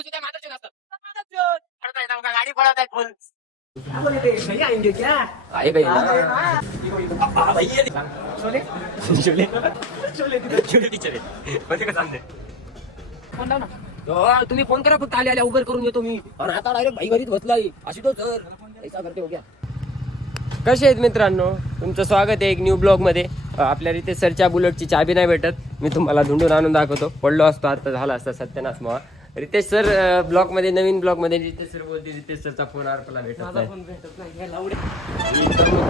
भाऊ सुद्धा मात्र असतात. गाडी पळवत आहेत फुल. नहीं आएंगे क्या? आहे शोले शोले शोले शोले टीचर आहे. म्हणजे का सांगते फोन लाव ना. तुम्ही फोन करा फक्त आल्या उबर करून येतो मी. आणि आता डायरेक्ट भाई घरीच बसलाय अशी तो सर ऐसा करते हो गया. कसे आहेत मित्रांनो, तुमचं स्वागत आहे एक न्यू ब्लॉग मध्ये. आपल्या रितेश सरच्या बुलेटची चाबी नाही भेटत, मी तुम्हाला ढूंढून आणून दाखवतो. पडलो असतो आता झाला असता सत्यानाश मग. रितेश सर ब्लॉग मध्ये नवीन ब्लॉग मध्ये रितेश सर बोलते रितेश सरचा फोन आपल्याला भेटत माझा नाही. फोन भेटत नाही. लावडे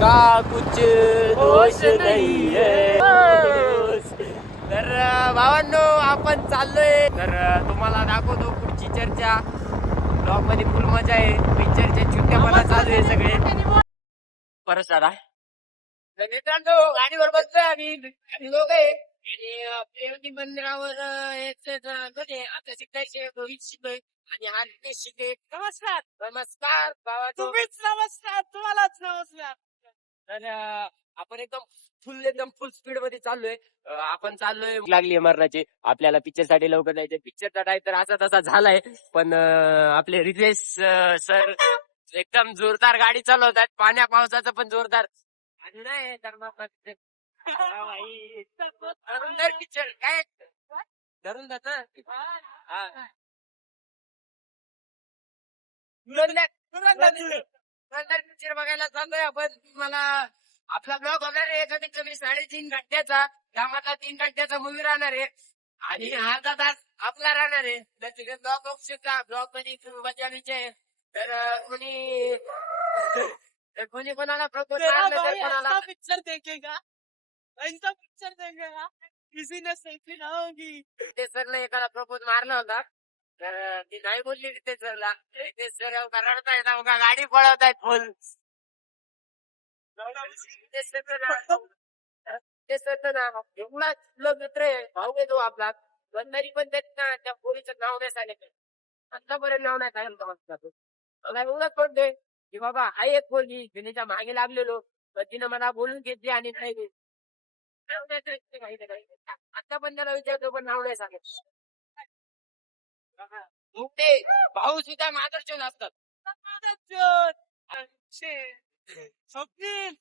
का कुछ दोष नाहीये. तर भावांनो आपण चाललोय. तर तुम्हाला दाखवतो पुढची चर्चा. ब्लॉग मध्ये फुल मजा आहे. पिक्चरच्या छुट्ट्यापणा चालू आहे सगळे. परत दादा मित्रांनो गाडीवर बसतोय आम्ही लोक आहे. आणि प्रेमती मंदिरावर आता शिकायचे रोहित शिकतोय आणि हा रितेश शिकते. नमस्कार नमस्कार भावा. तुम्हीच नमस्कार, तुम्हालाच नमस्कार. तर आपण एकदम फुल स्पीड मध्ये चाललोय. आपण चाललोय लागली मरणाची. आपल्याला पिक्चर साठी लवकर जायचं. पिक्चरचा टाइम तर असा तसा झालाय, पण आपले रितेश सर एकदम जोरदार गाडी चालवतात. पाण्या पावसाचं पण जोरदार आणि नाही धर्माचं पिक्चर काय धरून जात पिक्चर बघायला चाललोय आपण. मला आपला ब्लॉग होणार आहे कमीत कमी 3.5 घंट्याचा. त्यामधला 3 घंट्याचा मूवी राहणार आहे आणि अर्धा तास आपला राहणार आहे. तर ब्लॉग बघू शकता. ब्लॉग मध्ये मजा आहे. तर कोणी कोणाला प्रपोज कोणाला पिक्चर देखेगा, ऐसा पिक्चर देखेगा, किसी ने सेल्फी ना होगी. रितेश सरने एकाला प्रपोज मारला होता, तर ती नाही बोलली रितेश सरला. रितेश सर रडतायत का गाडी पळवतायत फुल. रितेश सरचं नाव एवढा मित्र आहे, भाऊ आहे तो आपला. पण तरी पण त्या पोरीचं नाव नाही सांगितलं. आतापर्यंत नाव नाही सांगितलं. मला एवढंच कळतंय की बाबा आई एक पोरगी तिच्या मागे लागलेलो, तर तिनं मला बोलून घेतली आणि नाही आता पण त्याला विचारतो पण नाव नाही सांगत. मोठे भाऊ सुद्धा मादरचोद असतात. स्वप्नील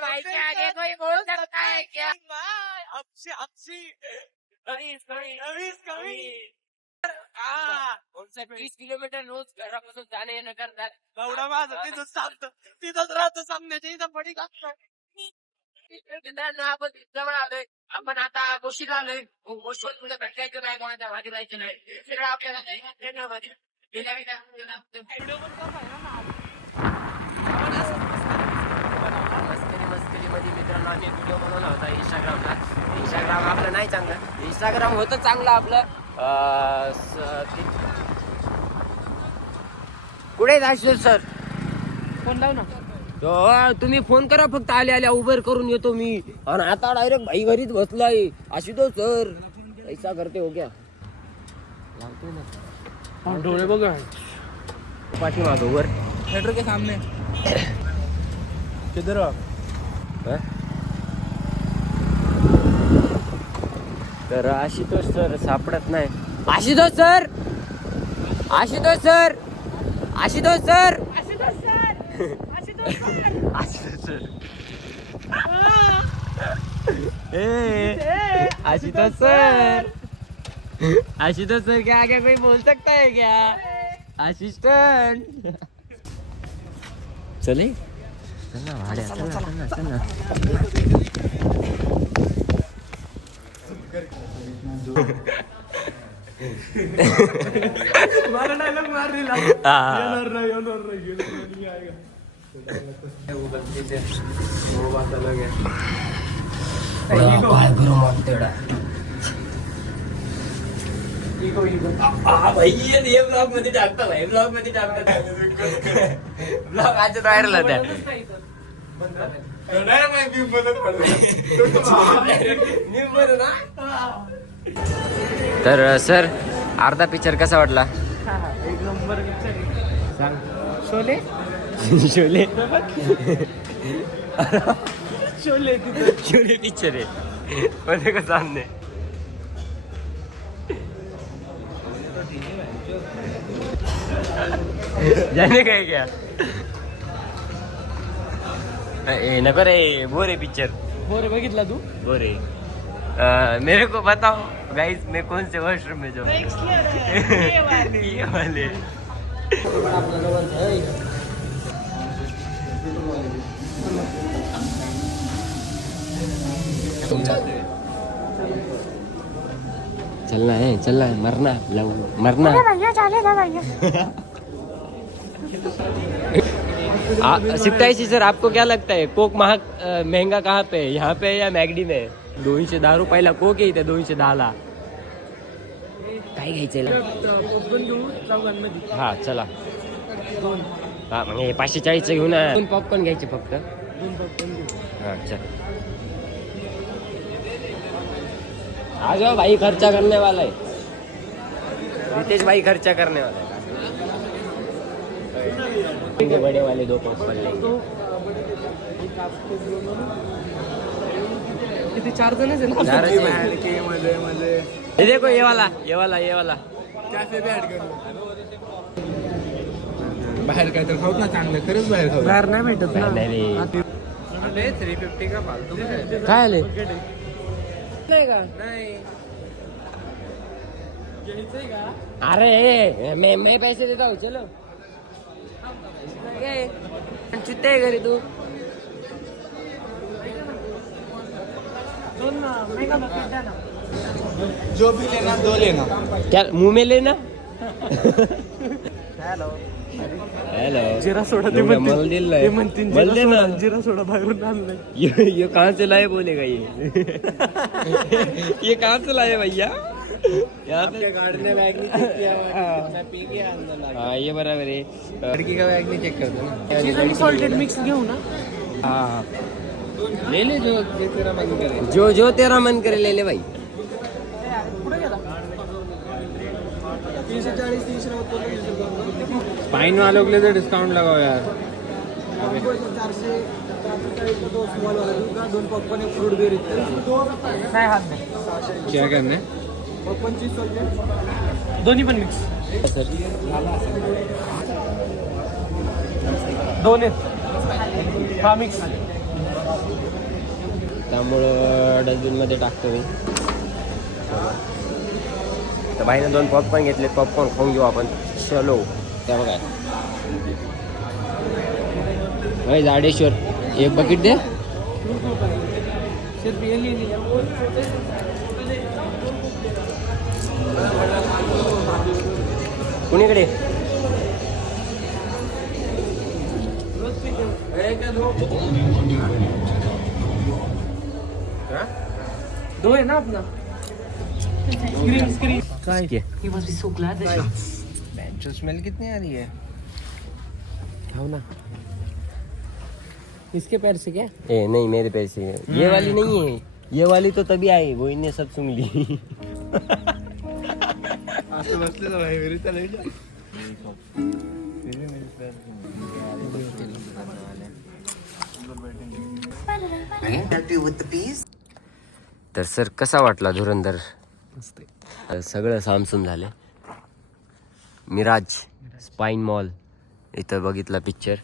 भाईच्या आगे कोई बोल सकता है क्या? आपसी कभी 30 किलोमीटर रोज घरापासून जाणे येणं करतात. एवढा माझं तिथंच राहतो सामन्याच्या इथं पडी लागतो. मित्रांनो आपण जवळ आलोय. आपण आता गोशीला आलोय. गोशीवर तुला भेटायचं नाही, कोणाच्या भाजी जायचं नाही. सगळं आपल्याला मस्करी मध्ये मित्रांनो आम्ही व्हिडिओ बनवला होता इंस्टाग्रामला. इंस्टाग्राम आपलं नाही चांगलं. इंस्टाग्राम होतं चांगलं आपलं. कुठे जायचं सर? फोन लाव ना. तुम्ही फोन करा फक्त आल्या उबर करून येतो मी. आणि आता डायरेक्ट भाई घरीच बसलाय अशी तो सर ऐसा करते हो क्या. लावतोय ना डोळे बघा पाठीमाग वर थिएटर के सामने. किधर हो? तर आशुतोष सर सापडत नाही. Ashutosh sir Ashutosh sir Ashutosh sir Ashutosh sir Ashutosh sir Ashutosh sir क्या आगे कोई बोल सकता है क्या? असिस्टेंट चले चला भाड्या चला. मला डायलॉग मार दिला. ब्लॉग मध्ये टाकता भाई. ब्लॉग मध्ये टाकता ब्लॉग आज व्हायरल होत्या. तर सर अर्धा पिक्चर कसा वाटला? एक नंबर पिक्चर. सांग. शोले शोले शोले शोले पिक्चर आहे. म्हणजे का सामने जाने का है क्या? नको रे, बोर है पिक्चर. बोरे बघितला तू? बोर है. मेरे को बताओ गाइस, मैं कौन से वॉशरूम में जाऊँ? ये वाले. चलना है, मरना मरना. सिप्टाइसी सर, आपको क्या लगता है कोक महंगा कहाँ पे है, यहाँ पे है या मॅगडी में? 210 रुपयाला कोक आहे इथे, 210ला. काय घ्यायचं? हा चला. हा मग हे 540 घेऊ ना. 2 पॉपकॉर्न घ्यायचे फक्त. हा चल. आ जाओ भाई, खर्चा करने वाला है. रितेश भाई खर्चा करने वाला है. बड़े वाले 2 पॉपकॉर्न लेंगे. किती 4 जण आहे ना? 4 ये देखो, ये वाला. कॅफे बी ऍड करू. बाहेर काय तर खाऊ ना चांगलं, खरंच बाहेर खाऊ. बाहेर नाही भेटत ना. नाही. 350 का फालतू काय आले? नाही का? नाही. घ्यायचंय का? अरे मैं पैसे देता हूँ, चलो. चित्ते है घरी तू. दोन ना, मेगा बकेट द्या ना. जो भी लेना 2 लेना. क्या मुंह में लेना? हॅलो. हेलो. जिरा सोडा ते म्हणतील जिरा सोडा बाहेरून आणलाय. ये कहाँ से लाए बोलेगा ये. ये कहाँ से लाए भैया? यहाँ पे गाड़ी ने बैग नहीं चेक किया. मैं पी के अंदर लगा. हाँ ये बराबर है. लड़की का बैग नहीं चेक करते ना. चीज आणि सॉल्टेड मिक्स घेऊ ना. हाँ ले ले जो तेरा मन करे. जो तेरा मन करे ले ले भाई. कुठे गेला? 340 300 पाइन वालों के लिए तो डिस्काउंट लगाओ यार. 2 पॉपकॉर्न एक फ्रूट बेरी नाही हात नाही. क्या करने? 25 दोन्ही पण मिक्स. दोन आहेत. हा मिक्स. त्यामुळं डस्टबिन मध्ये टाकतो मी. तर बाईने 2 पॉपकॉर्न घेतले. पॉपकॉर्न खाऊन घेऊ आपण. चलो. त्या बघा भाई, जाडेश्वर 1 बकेट दे. कुणीकडे? दो है ना अपना. स्क्रीन काय के स्मेल कितनी आ रही है? खाओ ना. इसके पैर से क्या? ए नहीं, मेरे पैसे है. ये वाली नहीं है. ये वाली तो तभी आई, वो इन्हें सब सुन ली. असं बसलेलं भाई घरी चालेल. तर सर कसा वाटला धुरंधर? सगळं सामसूम झालं. मिराज स्पाईन मॉल इथं बघितला पिक्चर.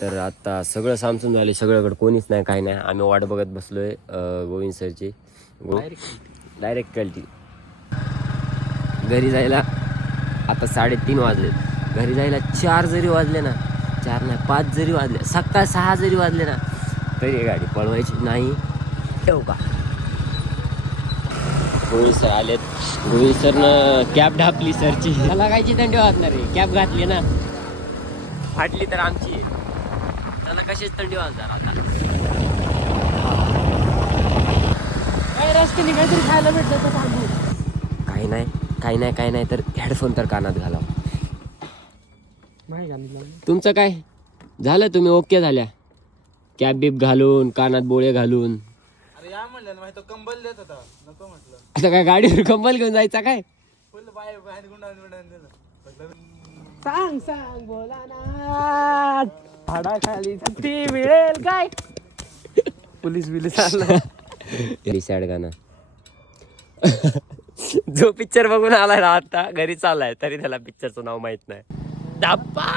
तर आता सगळं सामसूम झाले. सगळ्याकडे कोणीच नाही, काही नाही. आम्ही वाट बघत बसलोय गोविंद सरची. डायरेक्ट कळती. घरी जायला आता 3:30 वाजले. घरी जायला 4 जरी वाजले ना, 4 नाही 5 जरी वाजले, सकाळ 6 जरी वाजले ना, तरी गाडी पळवायची नाही. ठेवू का? गोविंद सर आलेत. गोविंद सरनं कॅब ढापली सरची. मला कायची थंडी वाजणार आहे? कॅब घातली ना, फाटली तर आमची. त्याला कशीच थंडी वाजणार आता. काय रस्त्याने काहीतरी खायला भेटलं तर सांगू. काही नाही तर हेडफोन तर कानात घालाव. नाही घालून. तुमचं काय झालं? तुम्ही ओके झाल्या कॅब बीब घालून, कानात बोळे घालून. अरे या म्हणलं ना, तो कंबल देत होता. नको म्हटलं. आता काय गाडीवर कंबल घेऊन जायचा काय? फुल बाहेर गुंडाळून दिलं. सांग बोला ना. झाडाखाली ती मिळेल काय? पोलीस बिलीस आला. सॅड गाणं. जो पिक्चर बघून आलाय ना आता घरी चाललाय तरी त्याला पिक्चरचं नाव माहित नाही. धप्पा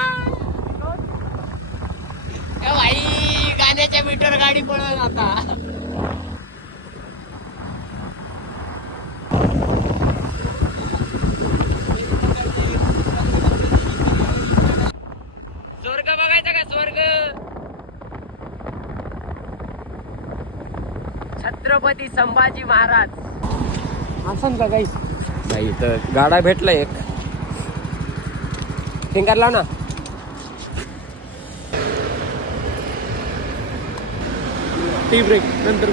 ए भाई गाण्याच्या मीटर गाडी पळवत आता. स्वर्ग बघायचा का स्वर्ग. छत्रपती संभाजी महाराज असं का काही नाही तर गाडा भेटला एक फिंगर लाव ना. टी ब्रेक नंतर